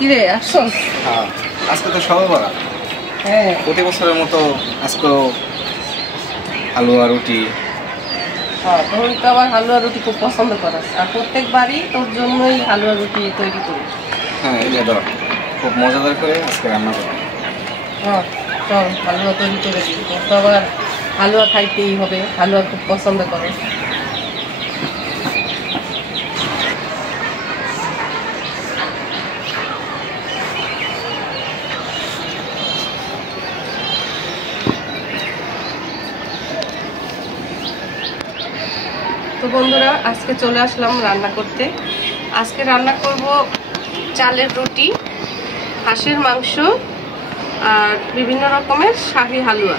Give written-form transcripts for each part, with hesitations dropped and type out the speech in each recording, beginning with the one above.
কিরে আসো? হ্যাঁ, আজকে তো সবে বরাত। হ্যাঁ, প্রতি বছরের মতো আজকেও হালুয়া রুটি। হ্যাঁ, তুই তো আবার হালুয়া রুটি খুব পছন্দ করিস, আর প্রত্যেকবারই তোর জন্যই হালুয়া রুটি তৈরি করি। হ্যাঁ, এই যে ধর খুব মজাদার করে আজকে রান্না করবো। হ্যাঁ, চল হালুয়া তৈরি করে দিই। তোর তো আবার হালুয়া খাইতেই হবে, হালুয়া খুব পছন্দ করে। তো বন্ধুরা, আজকে চলে আসলাম রান্না করতে। আজকে রান্না করব চালের রুটি, হাঁসের মাংস আর বিভিন্ন রকমের শাহী হালুয়া।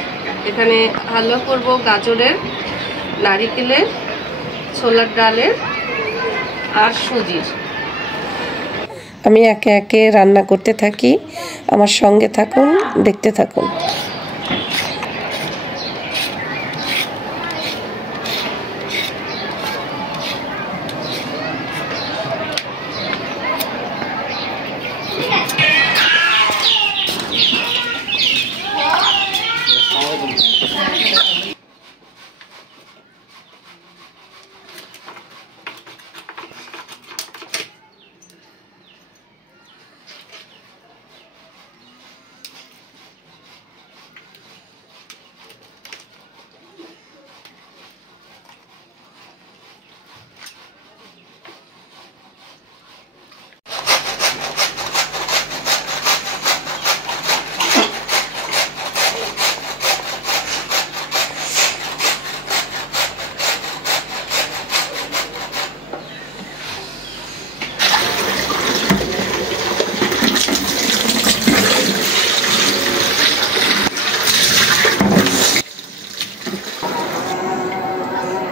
এখানে হালুয়া করব গাজরের, নারিকেলের, ছোলার ডালের আর সুজির। আমি একে একে রান্না করতে থাকি, আমার সঙ্গে থাকুন, দেখতে থাকুন।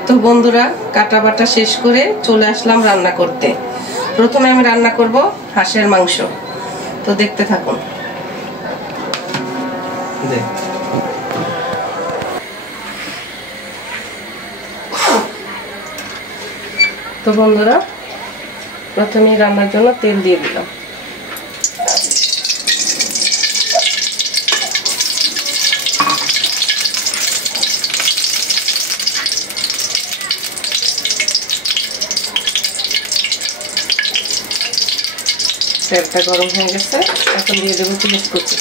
তো বন্ধুরা, কাটা বাটা শেষ করে চলে আসলাম রান্না করতে। প্রথমে আমি রান্না করব হাঁসের মাংস। তো দেখতে থাকুন। তো বন্ধুরা, প্রথমে রান্নার জন্য তেল দিয়ে দিলাম। তেলটা গরম হয়ে গেছে, এখন দিয়ে দেবো পেঁয়াজ কুচি।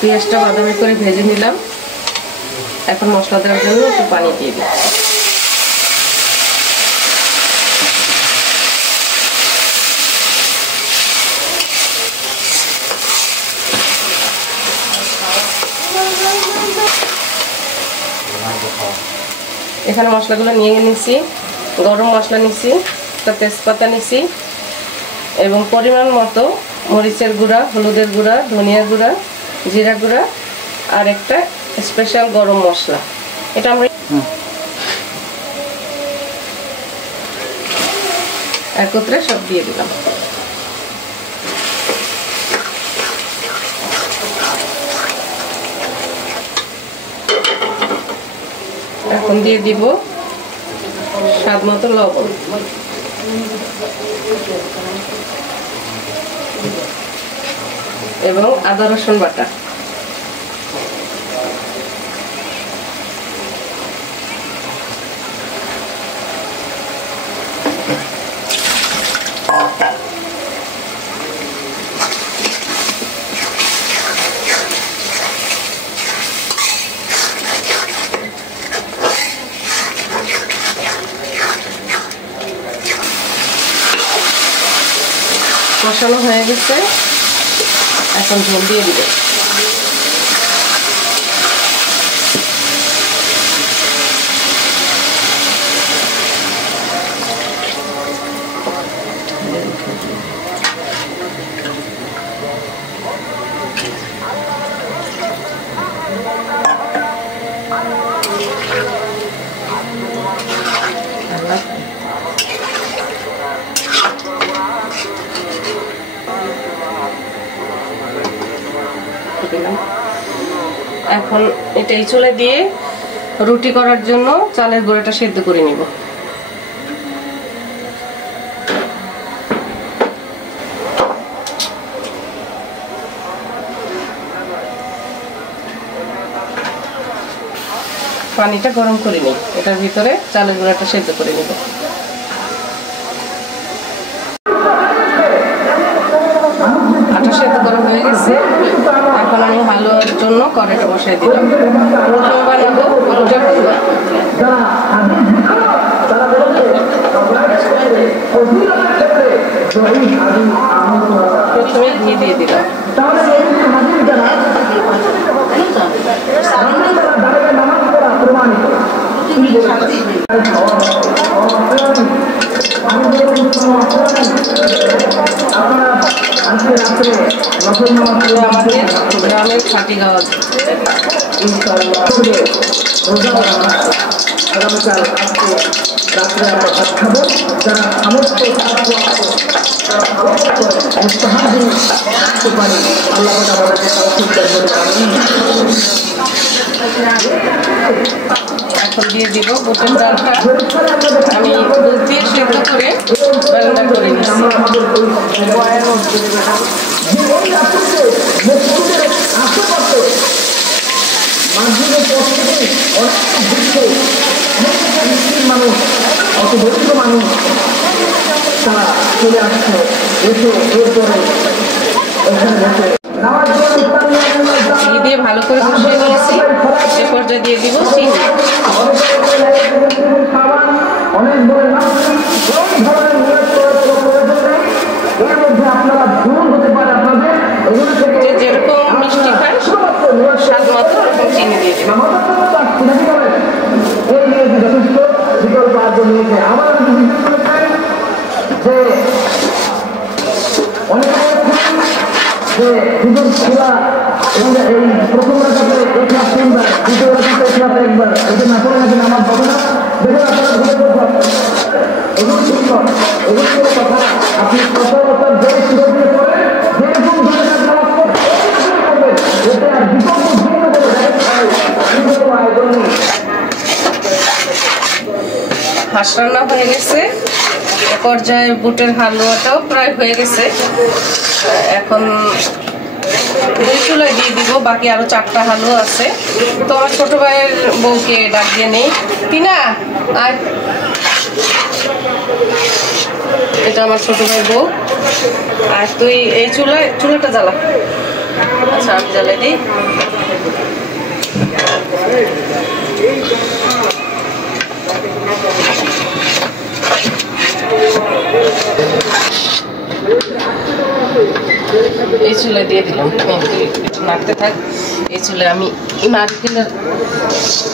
পেঁয়াজটা বাদামি করে ভেজে নিলাম। এখন মশলা দেওয়ার জন্য একটু পানি দিয়ে দিই। এখানে মশলাগুলো নিয়ে নিছি। গরম মশলা নিছি, একটা তেজপাতা নিছি এবং পরিমাণ মতো মরিচের গুঁড়া, হলুদের গুঁড়া, ধনিয়া গুঁড়া, জিরা গুঁড়া আর একটা স্পেশাল গরম মশলা। এটা আমরা একত্রে সব দিয়ে দিলাম। এখন দিয়ে দিব স্বাদ মতো লবণ এবং আদা রসুন বাটা। কষানো হয়ে গেছে, এখন ঝোল দিয়ে দিবে। একটু দিলাম। এখন এটাই চুলে দিয়ে রুটি করার জন্য চালের গুঁড়োটা সেদ্ধ করে নিব। পানিটা গরম করে নিই, এটার ভিতরে চালের গুঁড়াটা সেদ্ধ করে নিব। আটা সেদ্ধ করা হয়ে গেছে, এখন আমি হালুয়ার জন্য কড়াইটা বসাই দিলাম। প্রথমে বানাবো রুটির হালুয়া। প্রথমে ঘি দিয়ে দিলাম। আমাদের গ্রামের খাঁটি গাওয়া আগামীকাল আজকে রাত্রে আমরা ভাত খাবো। যারা সমস্ত এখন দিয়ে দিব বুটের ডালটা। আমি দুধ দিয়ে সেদ্ধ করে রান্না করে নিচ্ছি। মানুষ অত দরিদ্র মানুষ তারা চলে আসছে, এসে এরপরে ঘি দিয়ে ভালো করে কষিয়ে নিয়েছি। সে পর্যায়ে দিয়ে দিব চিনি। যে যেরকম মিষ্টি খায় স্বাদ মতো ওরকম চিনি দিয়ে দিব। যথেষ্ট বিকল্প আর্জন নিয়েছে। আমার যে অনেক যে দুধের খোলা এবং এই প্রথম রাখাতে এক লাখ তিনবার, দ্বিতীয় রাখাতে এক লাখ একবার, এটা না করে নাকি আমার হবে না। দেখুন আপনারা এগুলো সুন্দর, এগুলো কোনো কথা। আপনি কত বছর ধরে সুযোগ দিয়ে করেন, যেরকম ধরে নামাজ করবেন এতে আর বিকল্প ভিন্ন করে আয়োজন নেই। হাঁস রান্না হয়ে গেছে, এ পর্যায়ে বুটের হালুয়াটাও প্রায় হয়ে গেছে। এখন দুই চুলায় দিয়ে দিব, বাকি আরো 4টা হালুয়া আছে। তো আমার ছোট ভাইয়ের বউকে ডাক দিয়ে নেই। টিনা আর এটা আমার ছোট ভাইয়ের বউ। আর তুই এই চুলাটা জ্বালা। আচ্ছা আমি জ্বালাই দিই। এই চুলে দিয়ে দিলাম, একটু নাড়তে থাক। এই চুলে আমি নারকেলের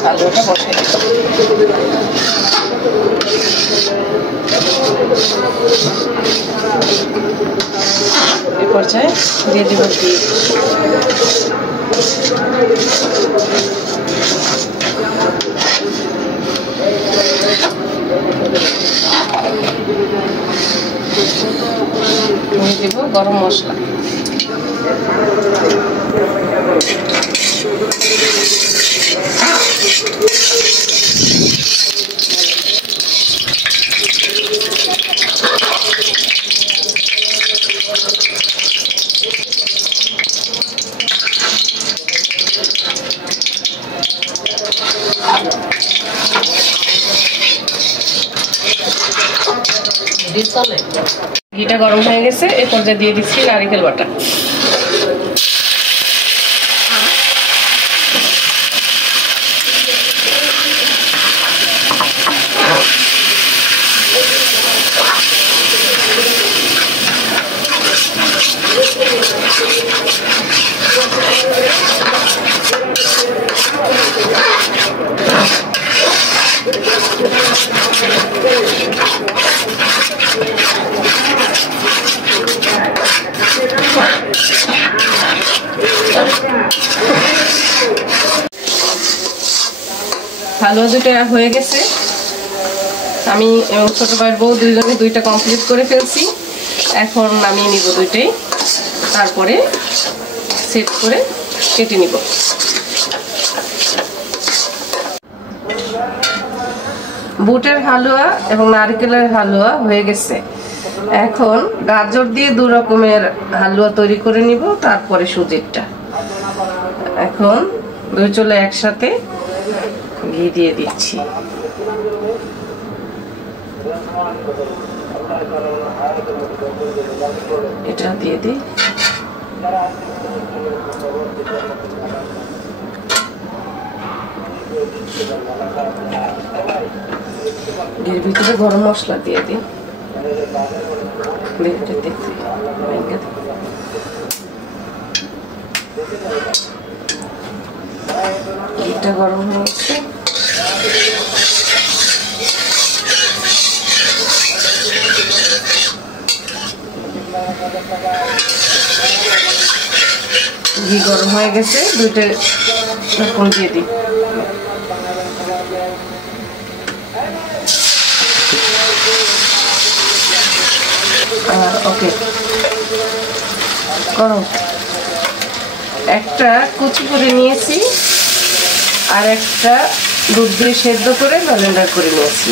আলুটা বসাই দিলাম। এই পর্যায়ে দিয়ে দিব ঘি। দিব গরম মশলা। ঘিটা গরম হয়ে গেছে, এ পর্যায়ে দিয়ে দিচ্ছি নারকেল বাটা। হালুয়া দুটো হয়ে গেছে, আমি এবং ছোট ভাইয়ের বউ দুইজনে দুইটা কমপ্লিট করে ফেলছি। এখন নামিয়ে নিব দুইটাই, তারপরে সেট করে কেটে নিব। বুটের হালুয়া এবং নারকেলের হালুয়া হয়ে গেছে। এখন গাজর দিয়ে 2 রকমের হালুয়া তৈরি করে নিব, তারপরে সুজিরটা। এখন 2 চুলা একসাথে ঘি দিয়ে দিচ্ছি। এটা দিয়ে দিই। ঘির ভিতরে গরম মশলা দিয়ে দিই। ঘিটা গরম হয়েছে। ঘি গরম হয়ে গেছে, 2টা ঢাকন দিয়ে দিই। ওকে করো। একটা কুচি করে নিয়েছি, আর একটা দুধ দিয়ে সেদ্ধ করে ব্লেন্ডার করে নিয়েছি।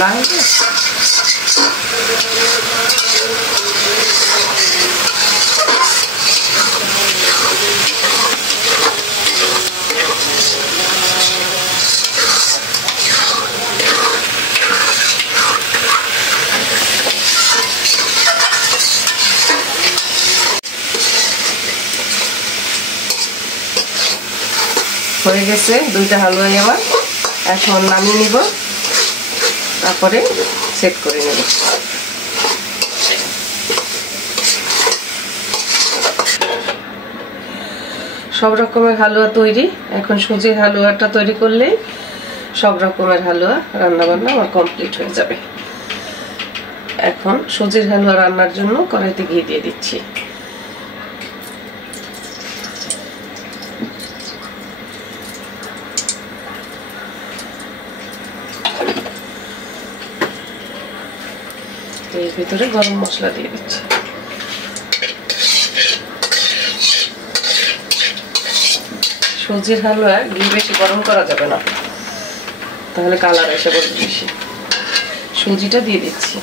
লাগে হয়ে গেছে 2টা হালুয়াই আমার। এখন নামিয়ে নিব, তারপরে সেট করে নেব। সব রকমের হালুয়া তৈরি। এখন সুজির হালুয়াটা তৈরি করলেই সব রকমের হালুয়া রান্না বান্না আমার কমপ্লিট হয়ে যাবে। এখন সুজির হালুয়া রান্নার জন্য কড়াইতে ঘি দিয়ে দিচ্ছি। এর ভিতরে গরম মশলা দিয়ে দিচ্ছি। সুজির হালুয়া ঘি বেশি গরম করা যাবে না, তাহলে কালার এসে পড়বে বেশি। সুজিটা দিয়ে দিচ্ছি।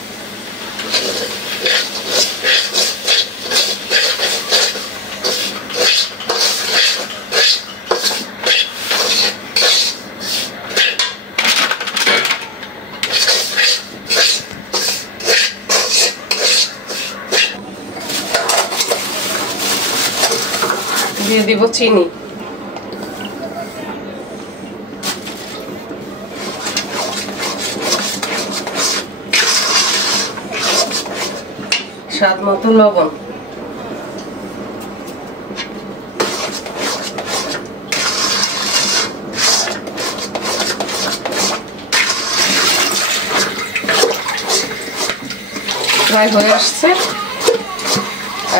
দিয়ে দিব চিনি। স্বাদ মতো লবণ। প্রায় হয়ে আসছে,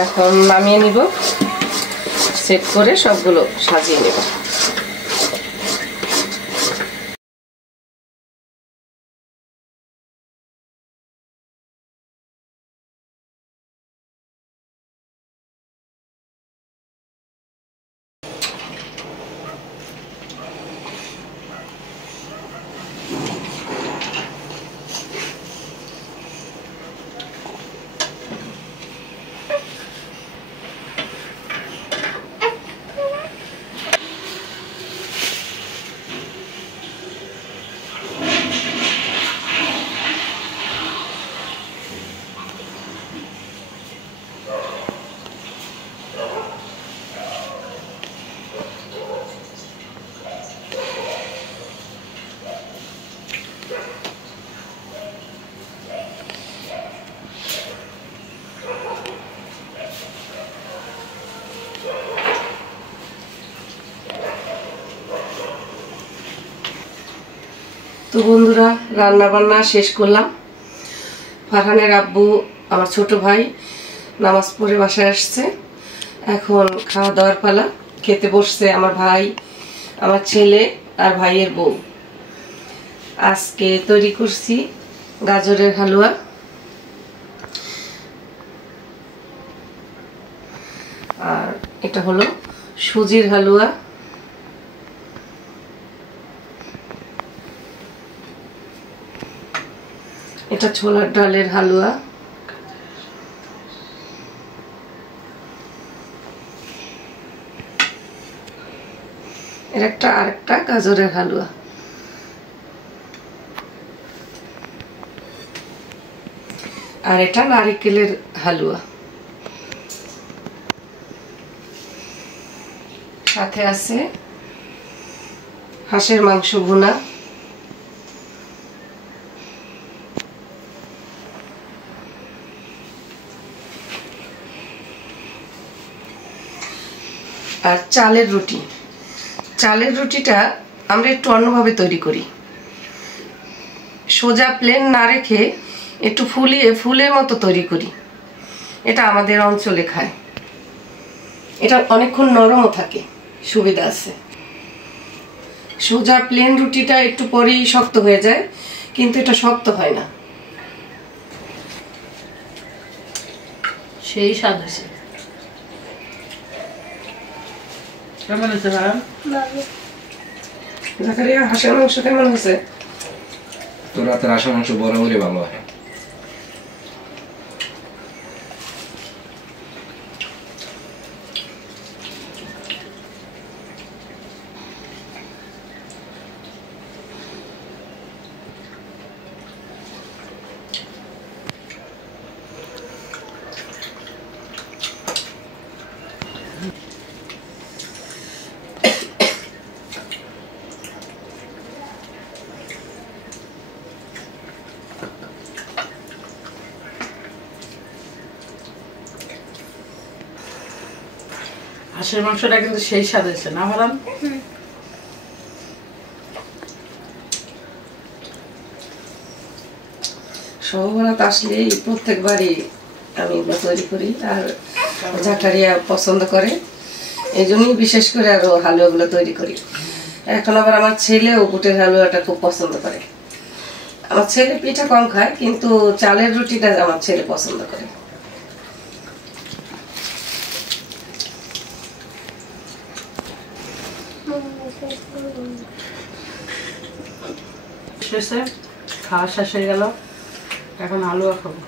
এখন নামিয়ে নিব। সেট করে সবগুলো সাজিয়ে নেব। তো বন্ধুরা, রান্না বান্না শেষ করলাম। ফারহানের আব্বু, আমার ছোট ভাই, নামাজ পড়ে বাসায় আসছে। এখন খাওয়া দাওয়ার পালা। খেতে বসছে আমার ভাই, আমার ছেলে আর ভাইয়ের বউ। আজকে তৈরি করছি গাজরের হালুয়া, আর এটা হলো সুজির হালুয়া। এটা ছোলার ডালের হালুয়া। এর আরেকটা গাজরের হালুয়া। আর এটা নারিকেলের হালুয়া। সাথে আছে হাঁসের মাংস ভুনা। আর চালের রুটি। চালের রুটিটা আমরা একটু অন্যভাবে তৈরি করি, সোজা প্লেন না রেখে একটু ফুলিয়ে ফুলের মতো তৈরি করি। এটা আমাদের অঞ্চলে খায়। এটা অনেকক্ষণ নরমও থাকে, সুবিধা আছে। সোজা প্লেন রুটিটা একটু পরেই শক্ত হয়ে যায়, কিন্তু এটা শক্ত হয় না। সেই স্বাদ হয়েছে। কেমন হয়েছে ভাই? জাকারিয়া, হাঁসের মাংস কেমন হয়েছে? তো রাতের হাঁসের মাংস বরাবরই ভালো হয়। হাঁসের মাংসটা কিন্তু সেই স্বাদ হয়েছে না মারাম? সববেলা তো আসলেই প্রত্যেকবারই আমি এগুলো তৈরি করি, আর জাকারিয়া পছন্দ করে, এই জন্যই বিশেষ করে আরো হালুয়াগুলো তৈরি করি। এখন আবার আমার ছেলেও বুটের হালুয়াটা খুব পছন্দ করে। আমার ছেলে পিঠা কম খায়, কিন্তু চালের রুটিটা আমার ছেলে পছন্দ করে। খাওয়া শেষ হয়ে গেল, এখন হালুয়া খাবো।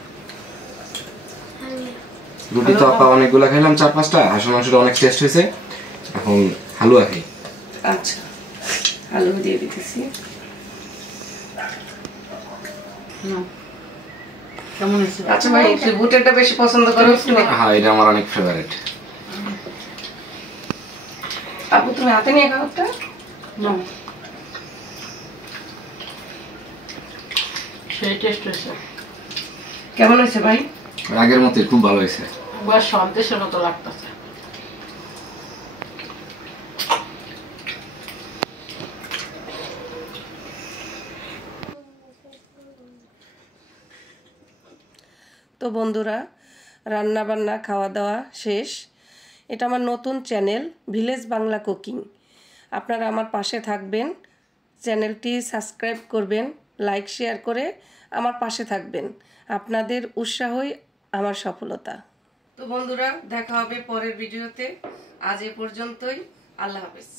রুটি তো আপা অনেকগুলা খাইলাম, 4-5টা। হাঁসের মাংসটা অনেক টেস্ট হয়েছে, এখন হালুয়া খাই। আচ্ছা, হালুয়া দিয়ে দিতেছি। কেমন হয়েছে? আচ্ছা ভাই, বুটেরটা বেশি পছন্দ করো? হ্যাঁ, এটা আমার অনেক ফেভারিট। আপু, তুমি হাতে নিয়ে খাও একটা। সেই টেস্ট হয়েছে। কেমন হয়েছে ভাই? আগের মতোই খুব ভালো হয়েছে। একবার সন্দেশের মতো লাগতেছে। তো বন্ধুরা, রান্না বান্না খাওয়া দাওয়া শেষ। এটা আমার নতুন চ্যানেল, ভিলেজ বাংলা কুকিং। আপনারা আমার পাশে থাকবেন, চ্যানেলটি সাবস্ক্রাইব করবেন, লাইক শেয়ার করে আমার পাশে থাকবেন। আপনাদের উৎসাহই আমার সফলতা। তো বন্ধুরা, দেখা হবে পরের ভিডিওতে। আজ এ পর্যন্তই। আল্লাহ হাফেজ।